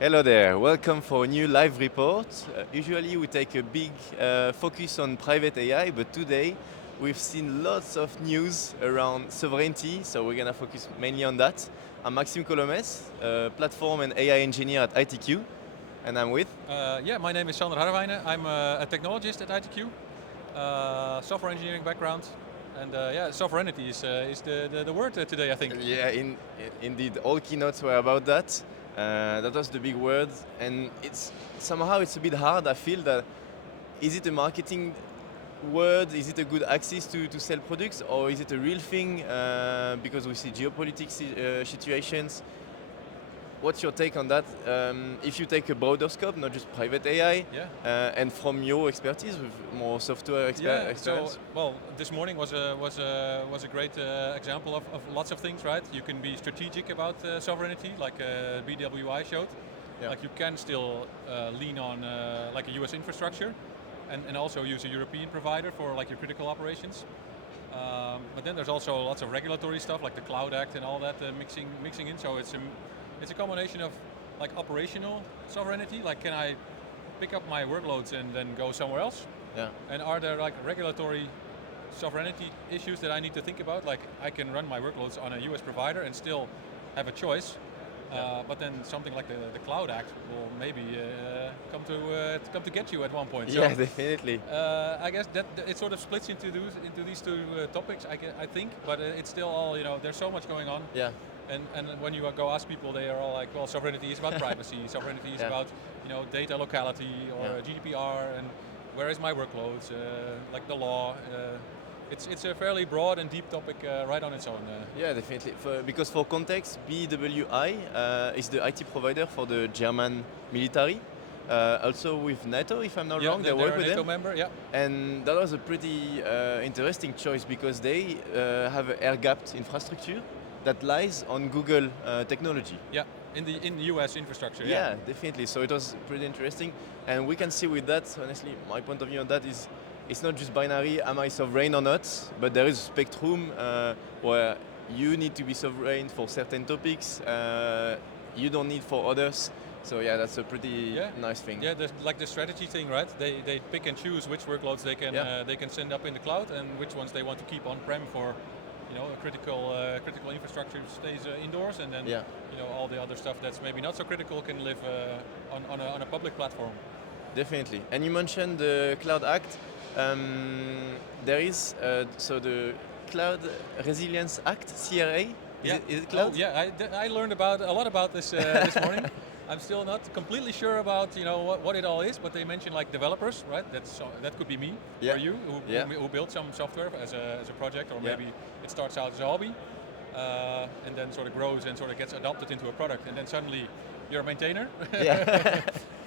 Hello there, welcome for a new live report. Usually we take a big focus on private AI, but today we've seen lots of news around sovereignty, so we're gonna focus mainly on that. I'm Maxime Colomès, platform and AI engineer at ITQ, and I'm with? My name is Harrewijnen. I'm a technologist at ITQ, software engineering background, and sovereignty is the word today, I think. Yeah, indeed, all keynotes were about that. That was the big word, and it's a bit hard. I feel that is it a marketing word? Is it a good access to sell products, or is it a real thing? Because we see geopolitics situations. What's your take on that? If you take a broader scope, not just private AI, and from your expertise with more software experience. This morning was a great example of lots of things, right? You can be strategic about sovereignty, like BWI showed. Yeah. Like you can still lean on like a US infrastructure, and also use a European provider for like your critical operations. But then there's also lots of regulatory stuff, like the Cloud Act and all that mixing in. So it's a combination of like operational sovereignty, like can I pick up my workloads and then go somewhere else? Yeah. And are there like regulatory sovereignty issues that I need to think about? Like I can run my workloads on a US provider and still have a choice. But then something like the Cloud Act will maybe come to get you at one point. Yeah, definitely. I guess that it sort of splits into these two topics. I think, but it's still all there's so much going on. Yeah. And when you go ask people, they are all like, well, sovereignty is about privacy. Sovereignty is about data locality or GDPR, and where is my workloads? Like the law. It's a fairly broad and deep topic right on its own. Yeah, definitely. Because for context, BWI is the IT provider for the German military. Also with NATO, if I'm not wrong, they work with NATO them. member, yeah. And that was a pretty interesting choice because they have an air-gapped infrastructure that lies on Google technology. Yeah, in the US infrastructure. Yeah, definitely. So it was pretty interesting, and we can see with that. Honestly, my point of view on that is, it's not just binary. Am I sovereign or not? But there is a spectrum where you need to be sovereign for certain topics. You don't need for others. So yeah, that's a pretty nice thing. Yeah, like the strategy thing, right? They pick and choose which workloads they can send up in the cloud and which ones they want to keep on-prem for. A critical infrastructure stays indoors, and then all the other stuff that's maybe not so critical can live on a public platform. Definitely. And you mentioned the Cloud Act. There is the Cloud Resilience Act, CRA. Is it cloud? Oh, yeah, I learned a lot about this this morning. I'm still not completely sure about what it all is, but they mention like developers, right? That could be me or you who built some software as a project, or maybe it starts out as a hobby and then sort of grows and sort of gets adopted into a product, and then suddenly you're a maintainer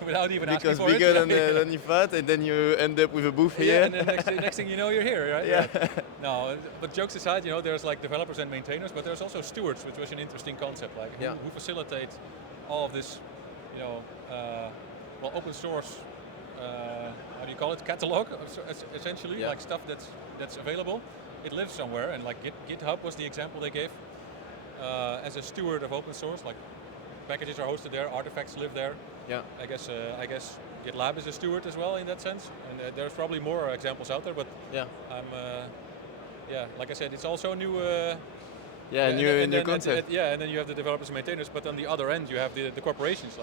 without even asking for it. Because bigger than you thought, and then you end up with a booth here. Yeah, and then next thing you know, you're here, right? Yeah. No, but jokes aside, there's like developers and maintainers, but there's also stewards, which was an interesting concept, like who facilitate all of this. Open source, how do you call it, catalog, essentially, like stuff that's available. It lives somewhere, and like GitHub was the example they gave as a steward of open source. Like packages are hosted there, artifacts live there. Yeah. I guess GitLab is a steward as well in that sense, and there's probably more examples out there. But like I said, it's also new. New concept. And then you have the developers and maintainers, but on the other end you have the corporations,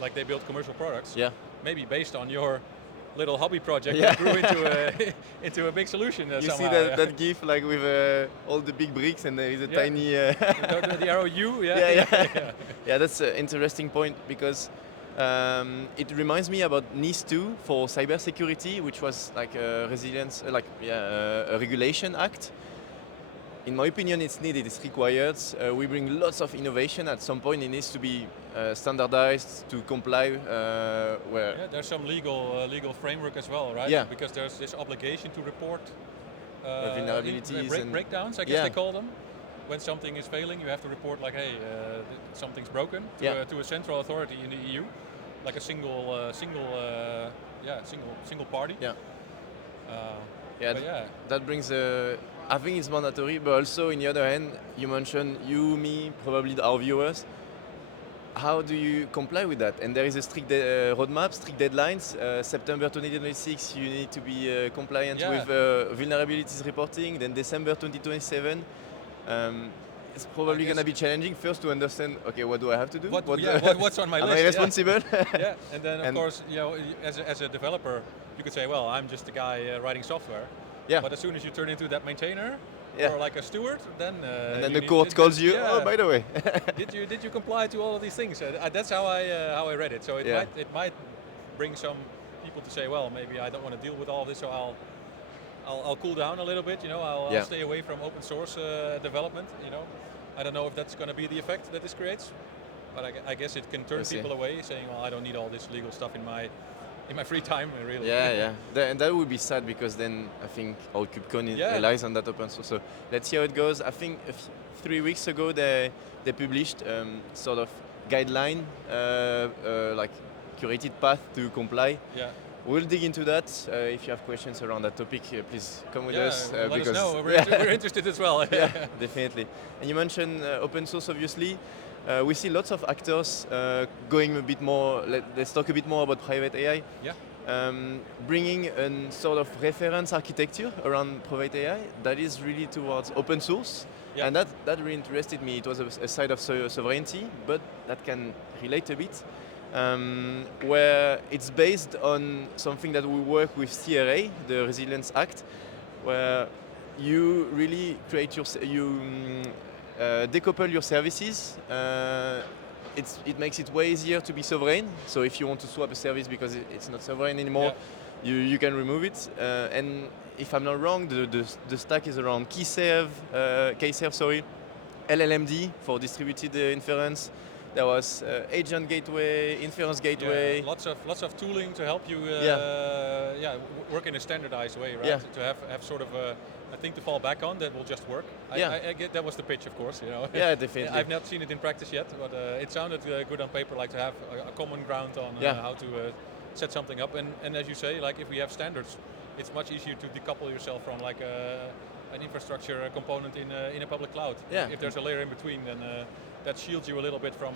like they build commercial products. Yeah. Maybe based on your little hobby project that grew into a big solution. You somehow. See that GIF like with all the big bricks, and there is a tiny. The arrow U. Yeah, that's an interesting point because it reminds me about NIS 2 for cybersecurity, which was like a resilience, a regulation act. In my opinion, it's needed, it's required. We bring lots of innovation. At some point, it needs to be standardized to comply. There's some legal framework as well, right? Yeah. Because there's this obligation to report vulnerabilities and breakdowns, I guess they call them. When something is failing, you have to report like, hey, something's broken to a central authority in the EU, like a single party. Yeah. That brings I think it's mandatory, but also on the other hand, you mentioned you, me, probably our viewers. how do you comply with that? And there is a strict roadmap, strict deadlines. September 2026, you need to be compliant with vulnerabilities reporting. Then December 2027. It's probably going to be challenging first to understand, okay, what do I have to do? What's on my list? Am I responsible? Yeah, and then of course, as a developer, you could say, well, I'm just a guy writing software. Yeah. But as soon as you turn into that maintainer, yeah. or like a steward, then and then the court calls you. Oh, by the way, did you comply to all of these things? That's how I read it. So it might bring some people to say, well, maybe I don't want to deal with all of this, so I'll cool down a little bit. I'll stay away from open source development. I don't know if that's going to be the effect that this creates, but I guess it can turn people away, saying, well, I don't need all this legal stuff in my free time, really. Yeah. And that would be sad, because then I think all KubeCon relies on that open source. So let's see how it goes. I think 3 weeks ago they published sort of guideline, like curated path to comply. Yeah. We'll dig into that. If you have questions around that topic, please come with us. Let us know. We're interested as well. Yeah, definitely. And you mentioned open source, obviously. We see lots of actors going a bit more. Let's talk a bit more about private AI. Yeah. Bringing a sort of reference architecture around private AI that is really towards open source. Yeah. And that really interested me. It was a side of sovereignty, but that can relate a bit. Where it's based on something that we work with CRA, the Resilience Act, where you really create decouple your services. It makes it way easier to be sovereign. So if you want to swap a service because it's not sovereign anymore, you can remove it. And if I'm not wrong, the stack is around Kserve, LLMD for distributed inference. There was agent gateway, inference gateway. Yeah, lots of tooling to help you work in a standardized way, right? Yeah. To have sort of a thing to fall back on that will just work. I get that was the pitch, of course. Yeah, definitely. I've not seen it in practice yet, but it sounded good on paper, like to have a common ground on how to set something up. And as you say, like if we have standards, it's much easier to decouple yourself from like an infrastructure component in a public cloud. Yeah. If there's a layer in between, then that shields you a little bit from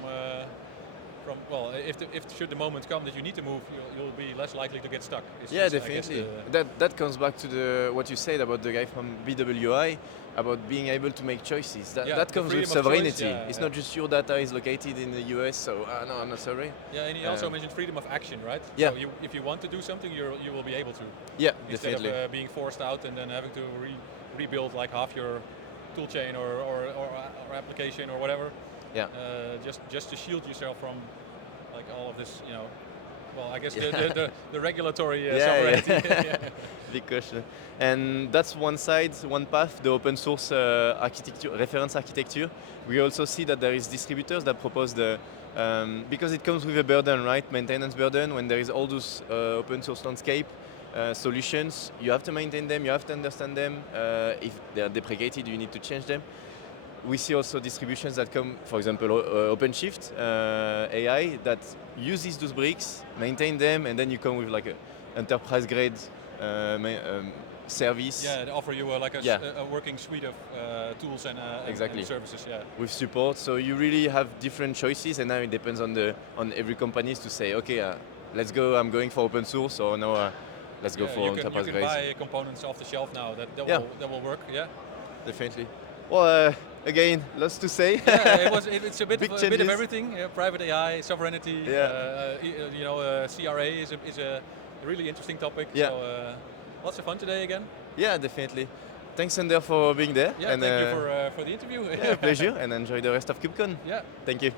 if should the moment come that you need to move, you'll be less likely to get stuck. Definitely. That comes back to what you said about the guy from BWI about being able to make choices. That comes with sovereignty. It's not just your data is located in the US, so no, I'm not sorry. Yeah, and he also mentioned freedom of action, right? Yeah. So if you want to do something, you will be able to. Yeah, instead definitely. of being forced out and then having to rebuild like half your tool chain or application or whatever. Yeah. Just to shield yourself from like all of this, well, I guess the regulatory sovereignty. Big question. And that's one side, one path, the open source architecture, reference architecture. We also see that there is distributors that propose because it comes with a burden, right? Maintenance burden. When there is all those open source landscape solutions, you have to maintain them, you have to understand them. If they are deprecated, you need to change them. We see also distributions that come, for example, OpenShift AI that uses those bricks, maintain them, and then you come with like an enterprise-grade service. Yeah, they offer you a working suite of tools and services. Yeah. With support, so you really have different choices, and now it depends on every company to say, okay, let's go. I'm going for open source, or no, let's go for enterprise grade. You can buy components off the shelf now that will work. Yeah. Definitely. Well. Again, lots to say. Yeah, it's a bit of everything. Private AI, sovereignty. CRA is a really interesting topic. Yeah. So lots of fun today again. Yeah, definitely. Thanks, Sander, for being there. Yeah, and thank you for the interview. Yeah, pleasure, and enjoy the rest of KubeCon. Yeah. Thank you.